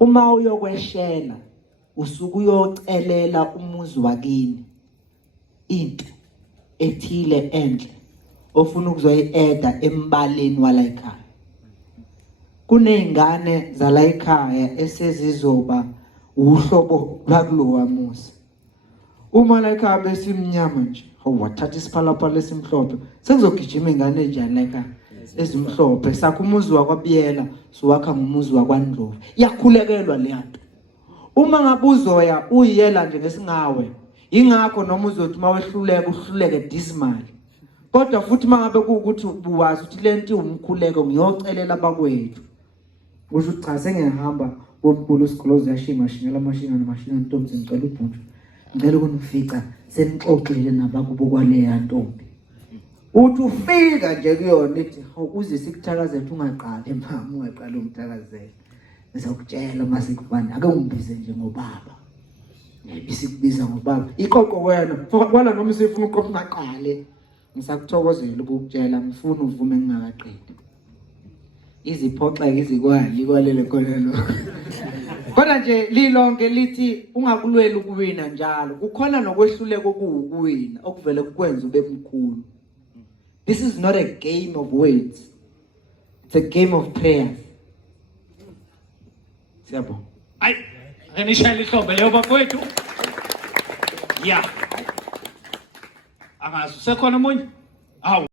Uma uyokweshela usuku uyocelela umuzi wakini into ethile enhle ofuna ukuzoyieda embaleni wala ekhaya. Kunezingane zala ekhaya esezizoba uhlobo lwakulowa muzi. Uma la ekhaya besimnyama nje, wathatha isiphalaphala esimhlophe, sekuzogijima ingane enjani la ekhaya ezimhlophe, sakho umuzi wakwabiyela suwakha ngumuzi wakwaNdlovu. Yakhulekelwa le nto. Uma ngabe uzoya uyiyela nje ngesingawe, ingakho noma uzothi mawehluleka uhluleke dismal. Kodwa futhi mangabe kuukuthi ubuwazi uthi lento umkhuleko ngiyocelela abakwethu. Usho cha sengihamba bomkhulu uSiklozi yashima shinyela mashina namashina ntombi ngicela ubhuti. Ngicela ukunifica senixoxile nabakubo kwale ntombi. Uthi ufika nje kuyona ethi uze sikuthakazele ungaqali mama ungaqala umthakazele. Ngizokutshela masikubani ake ungibize nje ngobaba. Bisikubiza ngobaba. Iqoqo wena kwala noma sifuna uqoqa ngaqale. Ngisakuthokozela ukukutshela ngifuna uvume ngingakaqedi. Iziphoxa izikwali kwalele khona lokho. Kodwa nje lilonke lithi ungakulweli ukuwina njalo. Kukhona nokwehluleka okuwukuwina okuvele kukwenza ube mkhulu. This is not a game of words. It's a game of prayers. Siyabonga. Ay, ngishaye ihlobo leyo bakwethu. Yeah. Angazi usekhona umunye? Awu.